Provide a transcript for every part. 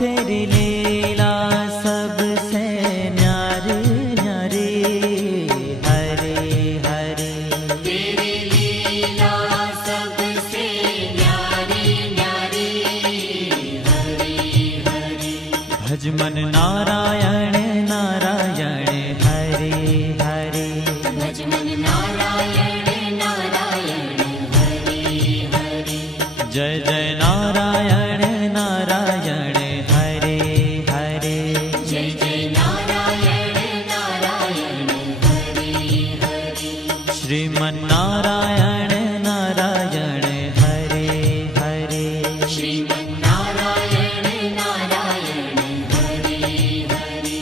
तेरी लीला सबसे न्यारी न्यारी, हरे हरे। तेरी लीला सबसे न्यारी न्यारी, हरे हरे। भज मन नारायण नारायण, हरे हरे। भज मन नारायण नारायण, हरे हरे। जय जय नारायण नारायण, हरे हरे। जय जय नारायण नारायण, हरे हरे। श्रीमन नारायण नारायण, हरे हरे। श्रीमन नारायण नारायण, हरे हरे।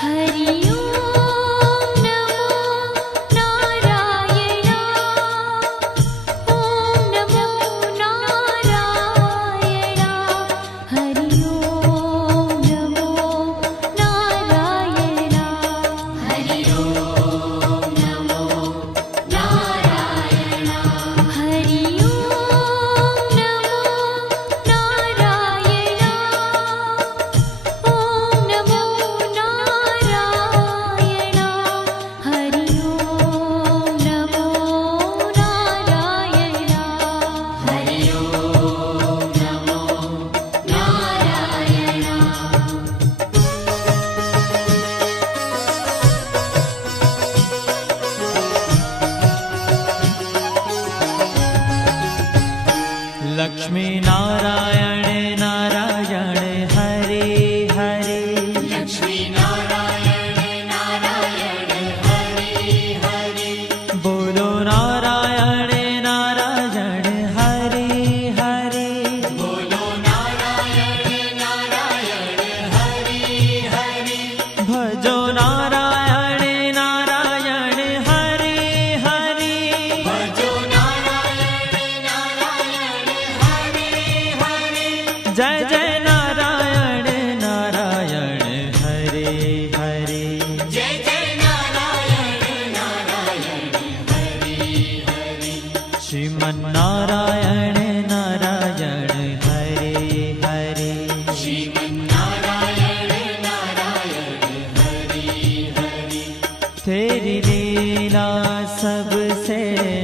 हरि ओम नमो नारायण। ओम नमो नारायण। हरि ओम नमो नारायण। हरि ओम नमो नारायण। हरि ओम नमो नारायण। ओम नमो नारायण। हरि ओम नमो नारायण। हरि ओम नमो नारायण। लक्ष्मी नारायण नारायण, हरे हरे। लक्ष्मी नारायण नारायण, हरे हरे। बोलो नारायण नारायण, हरे हरे। बोलो नारायण नारायण, हरे हरे। भजो नारायण नारायण, हरे हरे। भजो नारायण नारायण, हरे हरे। जय जय नारायण नारायण, हरे हरे। जय जय नारायण नारायण, हरे हरे। श्रीमन नारायण नारायण, हरे हरे। श्रीमन नारायण नारायण, हरे हरे। तेरी लीला सबसे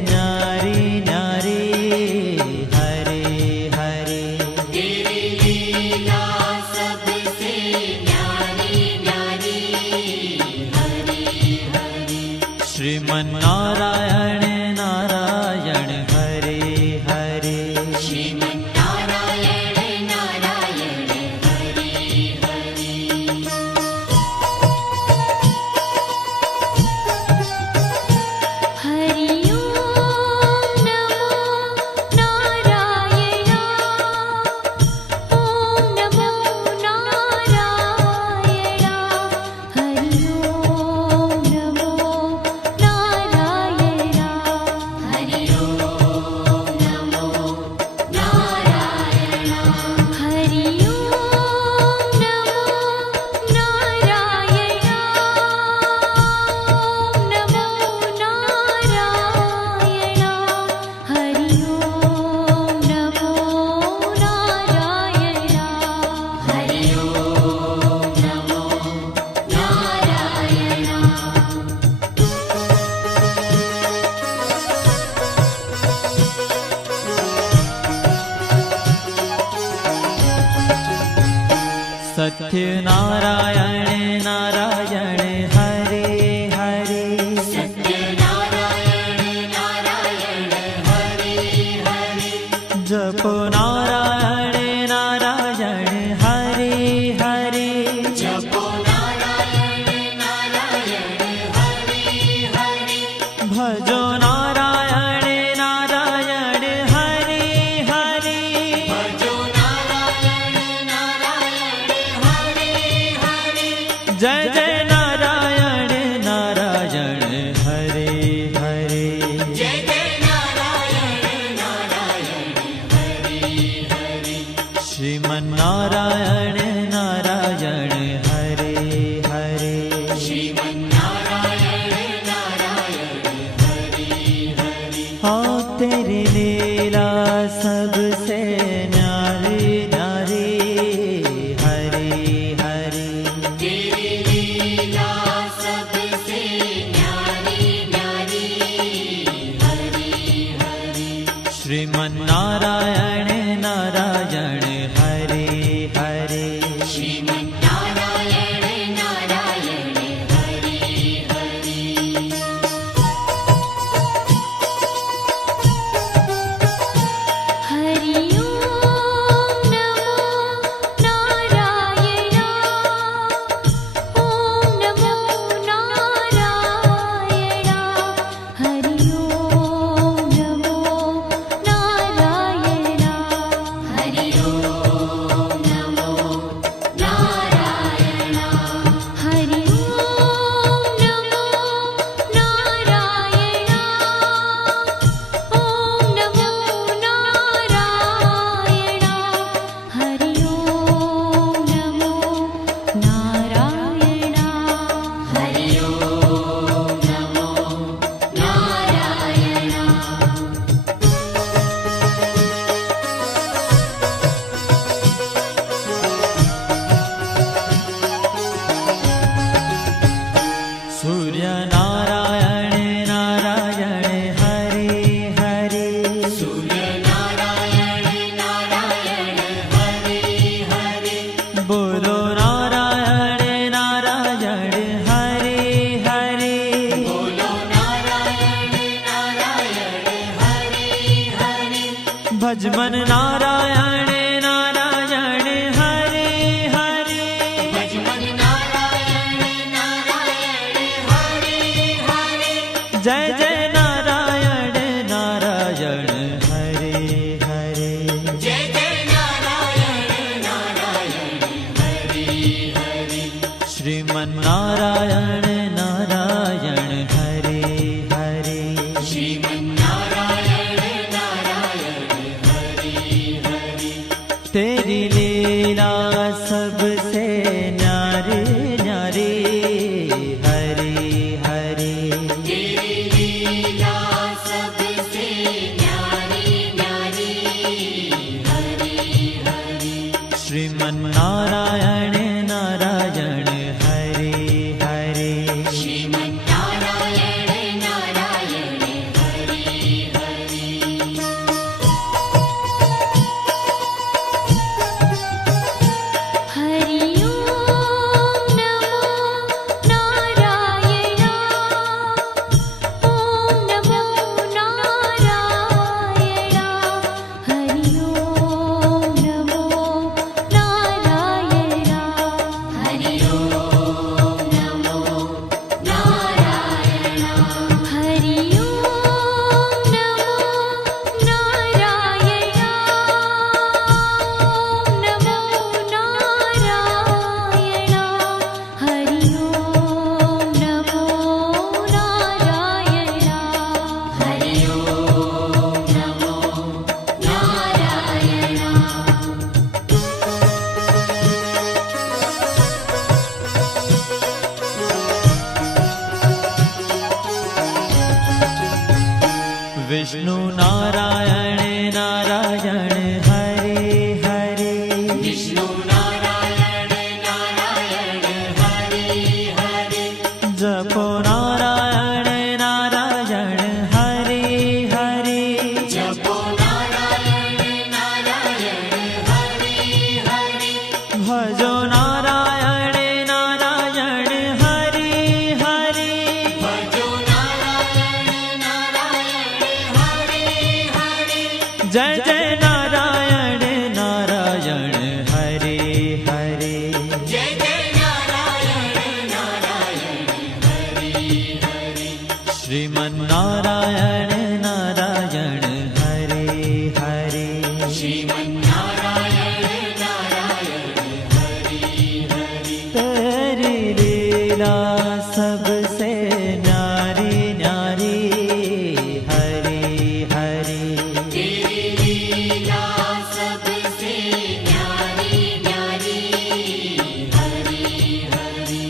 न्यारी न्यारी, हरे हरे। तेरी लीला सबसे न्यारी न्यारी, हरे हरे। श्रीमन नारायण नारायण, हरे हरे। श्रीमन नारायण नारायण, हरे हरे। हरि ओम नमो नारायण। ओम नमो नारायण। हरि ओम नमो नारायण। हरि ओम नमो नारायण। हरि ओम नमो नारायण। ओम नमो नारायण। हरि ओम नमो नारायण। हरि ओम नमो सत्य नारायण नारायण, हरे हरे। सत्य नारायण नारायण, हरे हरे। जपो नारायण नारायण, हरे हरे। जपो नारायण नारायण, हरे हरे। भजो नारायण नारायण, हरे हरे। भजो नारायण नारायण, हरे हरे। जय जय नारायण नारायण, हरे हरे। जय जय नारायण नारायण, हरे हरे। श्रीमन नारायण नारायण, हरे हरे। श्रीमन नारायण नारायण, हरे लीला सबसे न्यारी न्यारी हरि हरि तेरी लीला सबसे न्यारी न्यारी हरि हरि श्रीमन्नारायण नारायण हरि हरि श्रीमन्नारायण नारायण हरि हरि हरि ओम नमो नारायण ओम नमो नारायण हरि ओम नमो नारायण हरि ओम नमो नारायण हरि ओम नमो नारायण ओम नमो नारायण हरि ओम नमो नारायण हरि ओम नमो नारायण सूर्य नारायण नारायण हरि हरि सूर्य नारायण नारायण हरि हरि बोलो नारायण नारायण हरि हरि बोलो नारायण नारायण हरि हरि भजमन नारायण नारायण हरि हरि भजमन नारायण नारायण हरि हरि जय जय नारायण नारायण हरि हरि जय जय नारायण नारायण हरि हरि श्रीमन्नारायण नारायण हरि हरि श्रीमन्नारायण नारायण हरि हरि तेरी लीला सबसे न्यारी न्यारी हरि हरि तेरी लीला सबसे न्यारी न्यारी हरि हरि श्रीमन्नारायण नारायण हरि हरि श्रीमन्नारायण नारायण हरि हरि हरि ओम नमो नारायण ओम नमो नारायण हरि ओम नमो नारायण हरि ओम नमो नारायण हरि ओम नमो नारायण ओम नमो नारायण हरि ओम नमो नारायण हरि ओम नमो नारायण विष्णु नारायण नारायण हरि हरि विष्णु नारायण नारायण हरि हरि जपो नारायण नारायण हरि हरि जपो नारायण नारायण हरि हरि भजो नारायण नारायण हरि हरि भजो नारायण नारायण हरि हरि जय जय नारायण नारायण हरि हरि जय जय नारायण नारायण हरि हरि श्रीमन्नारायण नारायण हरि हरि श्रीमन्नारायण नारायण हरि हरि तेरी लीला सबसे न्यारी न्यारी हरि हरि तेरी लीला सबसे न्यारी न्यारी हरि हरि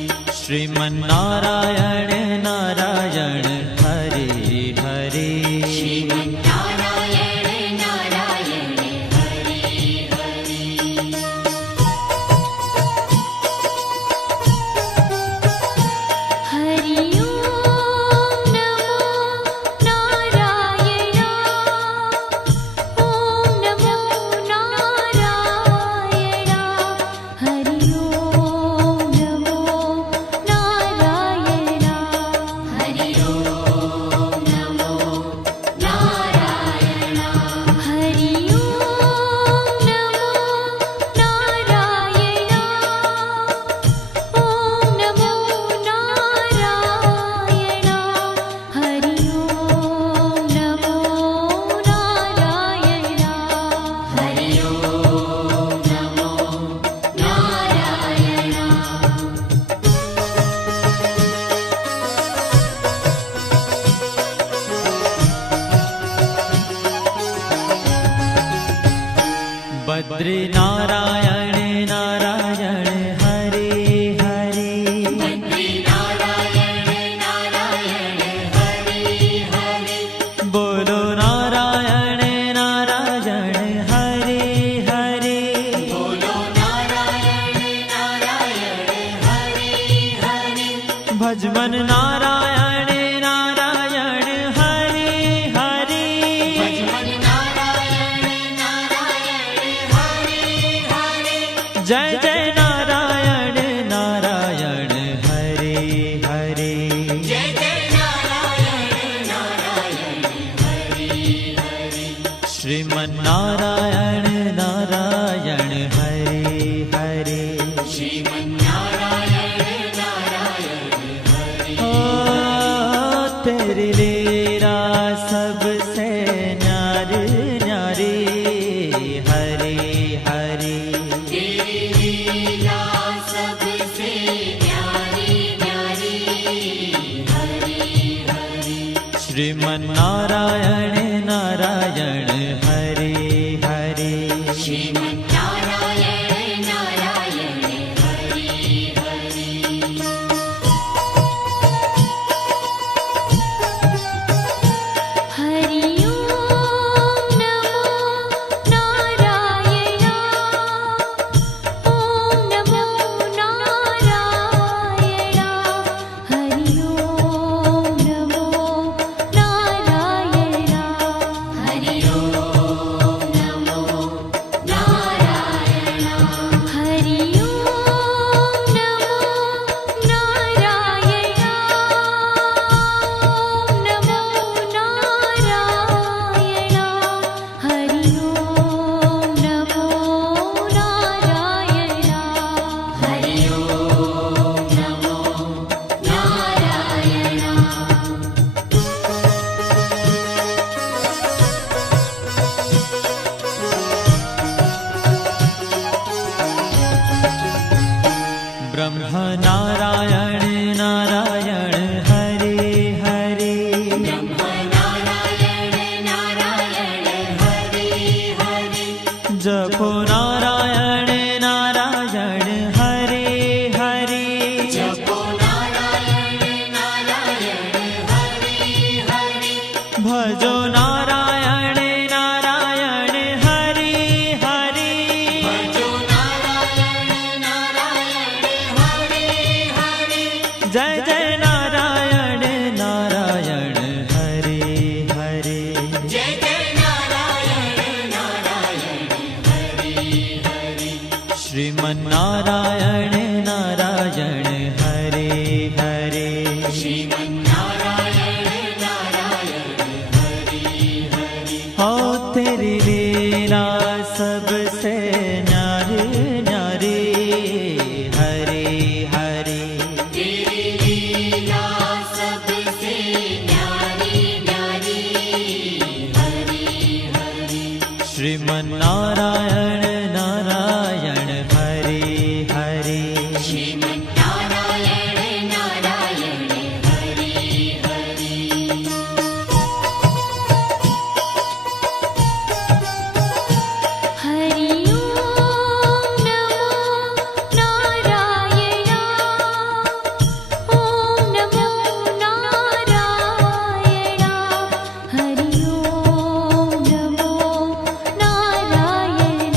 श्रीमन्नारायण नारायण हरि हरि बद्री नारायण नारायण हरे हरे बद्री नारायण नारायण हरे हरे बोलो नारायण नारायण हरे हरे बोलो नारायण नारायण हरे हरे भजमन नारायण नारायण हरे हरे भजमन नारायण नारायण हरे हरे जय जय नारायण नारायण हरे हरे जय जय नारायण नारायण हरे हरे श्रीमन नारायण नारायण हरे हरे श्रीमन्नारायण नारायण हरे ओ तेरी लीला सबसे न्यारी न्यारी हरे हरे तेरी लीला सबसे न्यारी न्यारी हरे हरे श्रीमन नारायण नारायण हरे हरे श्रीमन्नारायण नारायण हरे हरे हरि ओम नमो नारायण ओम नमो नारायण हरि ओम नमो नारायण हरि ओम नमो नारायण हरि ओम नमो नारायण ओम नमो नारायण हरि ओम नमो नारायण हरि ओम नमो नारायण ब्रह्म नारायण नारायण हरे हरे ब्रह्म नारायण नारायण हरे हरे जपो नारायण नारायण हरे हरे जपो नारायण नारायण हरे हरे भजो नारायण नारायण हरे हरे भजो नारायण नारायण हरे हरे जय जय नारायण नारायण हरे हरे जय जय नारायण नारायण हरे हरे श्रीमन नारायण नारायण हरे हरे श्रीमन्नारायण नारायण हरे हरे हो तेरी लीला सबसे न्यारी न्यारी हरे हरे तेरी लीला सबसे न्यारी न्यारी हरे हरे श्रीमन नारायण नारायण हरे हरे श्रीमन्नारायण नारायण हरे हरे हरि ओम नमो नारायण ओम नमो नारायण हरि ओम नमो नारायण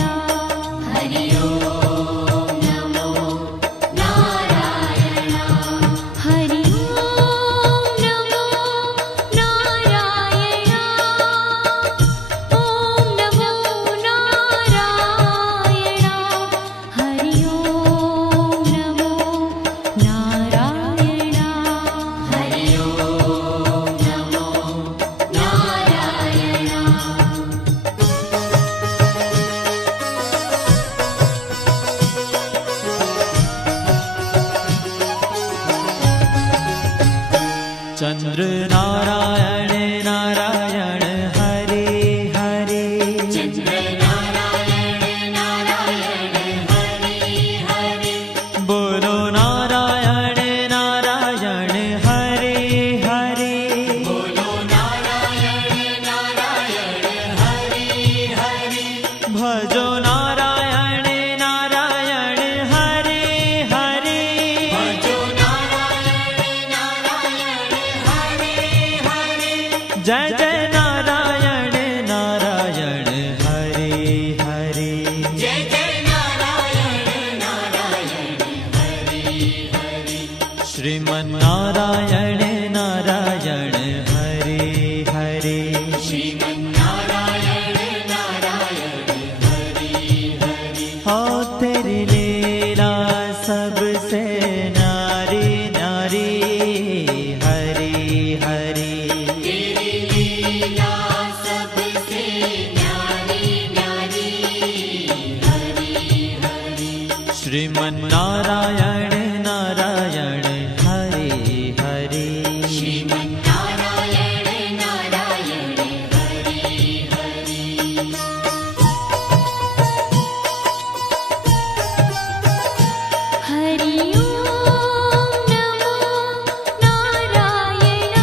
जय जय नारायण नारायण हरे हरे जय जय नारायण नारायण हरे हरे श्रीमन् नारायण नारायण हरे हरे श्रीमन्नारायण नारायण हरे हरे हो तेरी लीला सबसे न्यारी न्यारी हरे हरे तेरी लीला सबसे न्यारी न्यारी हरे हरे श्रीमन्नारायण नारायण हरे हरे श्रीमन्नारायण नारायण हरे हरे हरि ओम नमो नारायण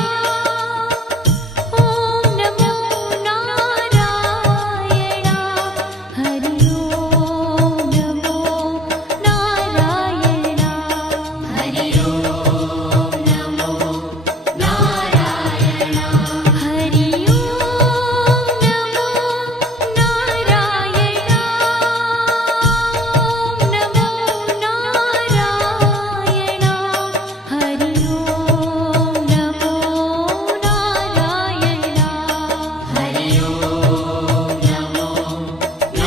ओम नमो नारायण हरि ओम नमो नारायण हरि ओम नमो नारायण हरि ओम नमो नारायण ओम नमो नारायण हरि ओम नमो नारायण हरि ओम नमो नारायण हरि ओम नमो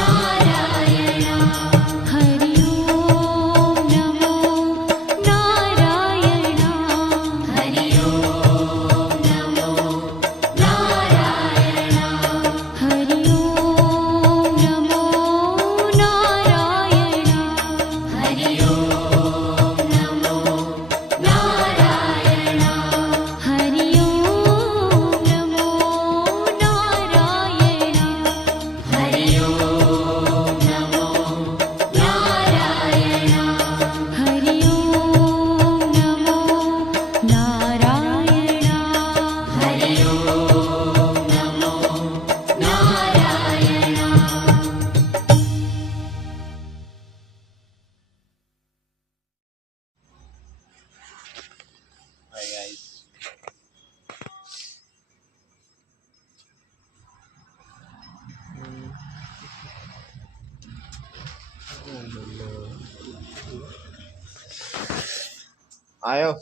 नारायण हरि ओम नमो नारायण हरि ओम नमो नारायण हरि ओम नमो नारायण हरि ओम नमो नारायण हरि ओम नमो नारायण हरि ओम नमो नारायण हरि ओम नमो नारायण આયો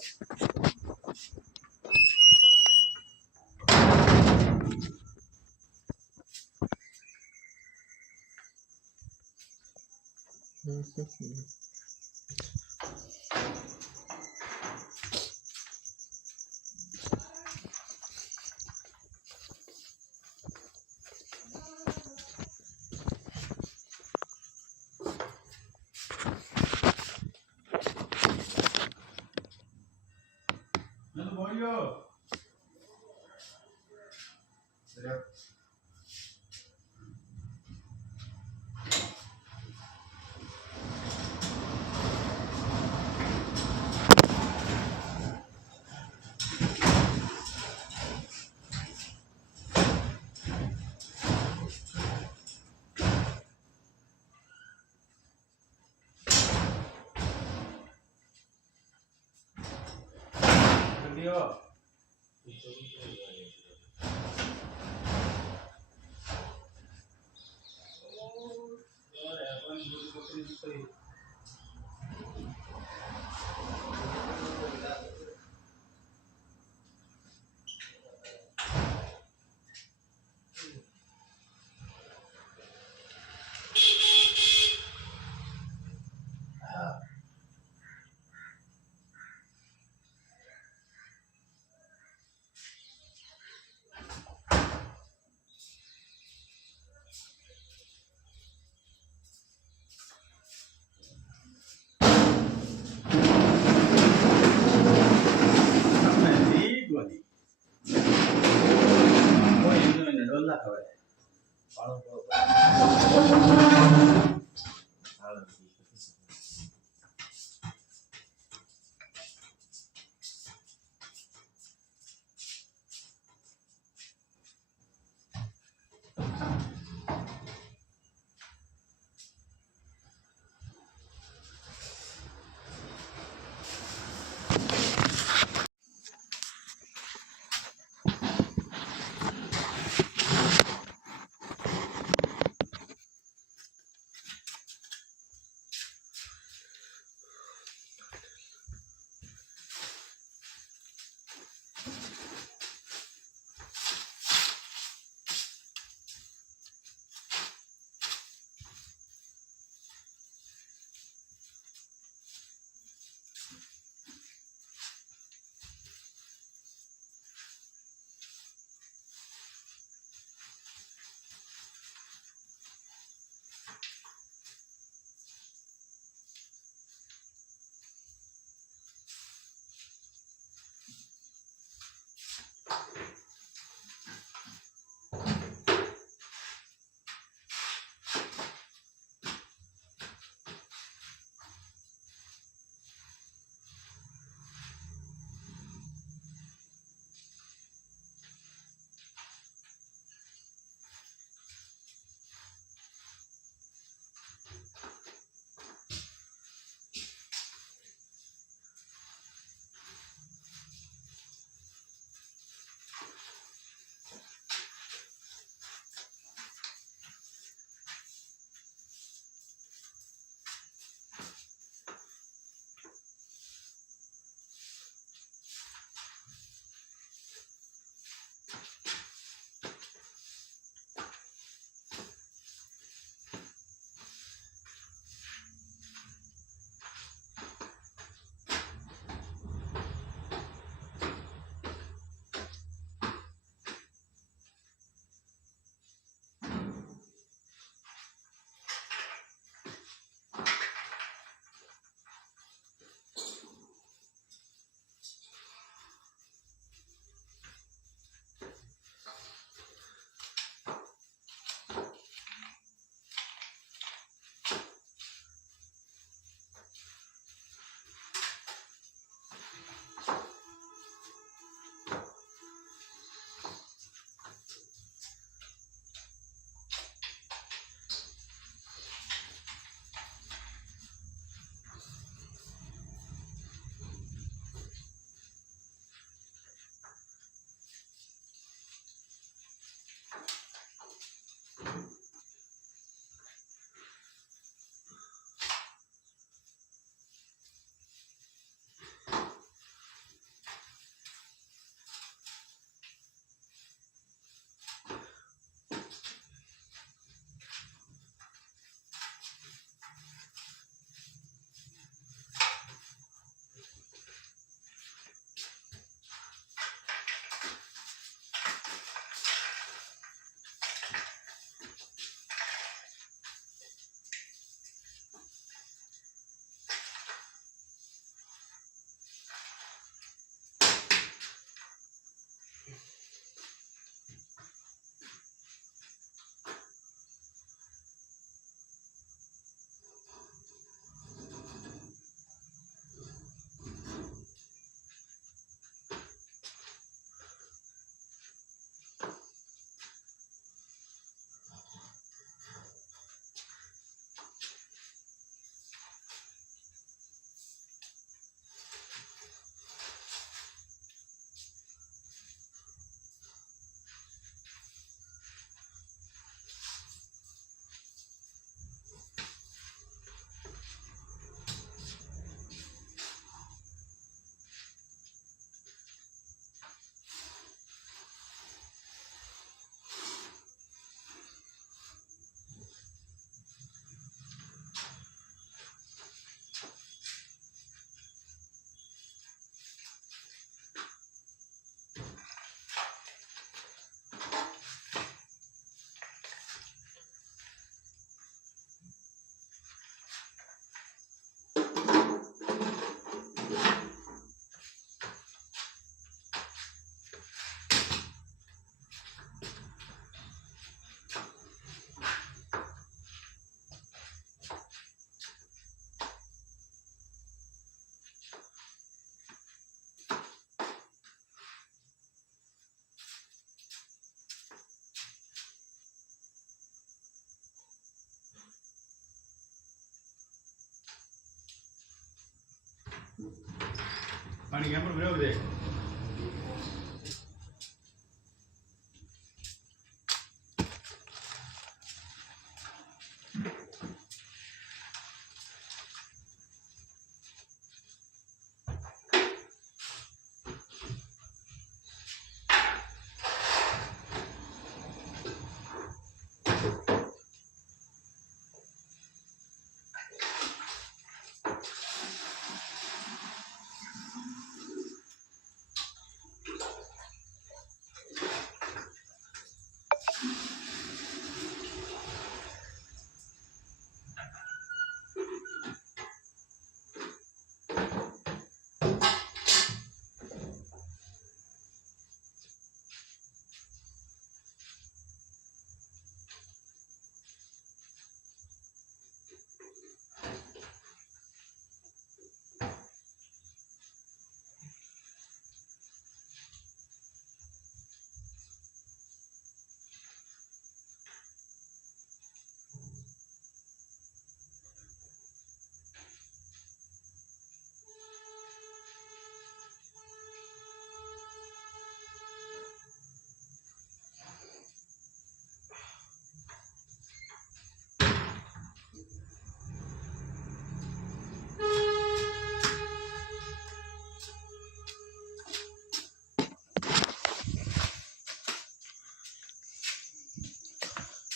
પાણી કેમ પણ દે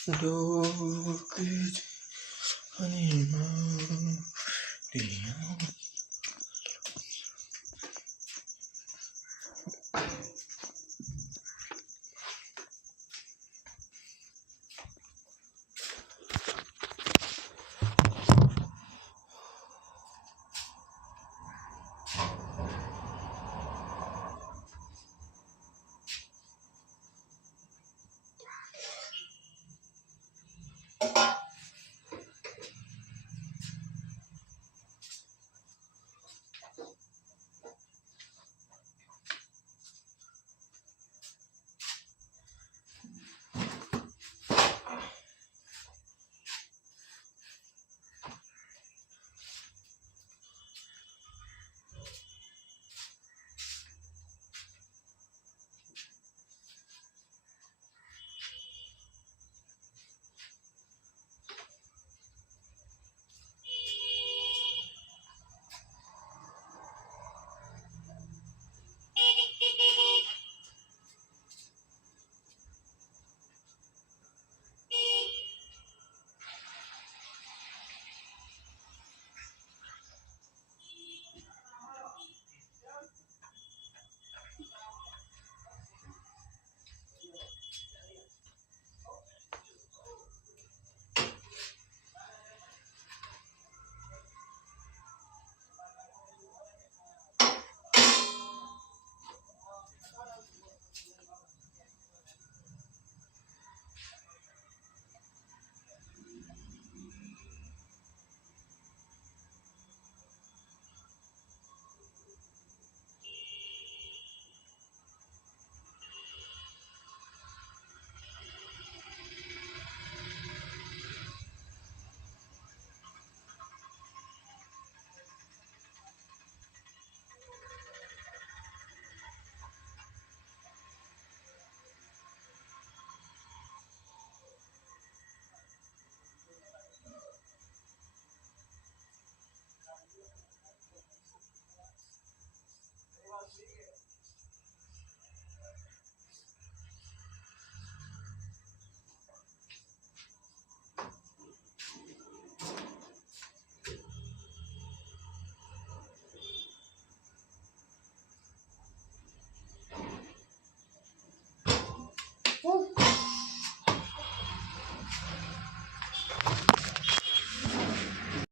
Look at honey,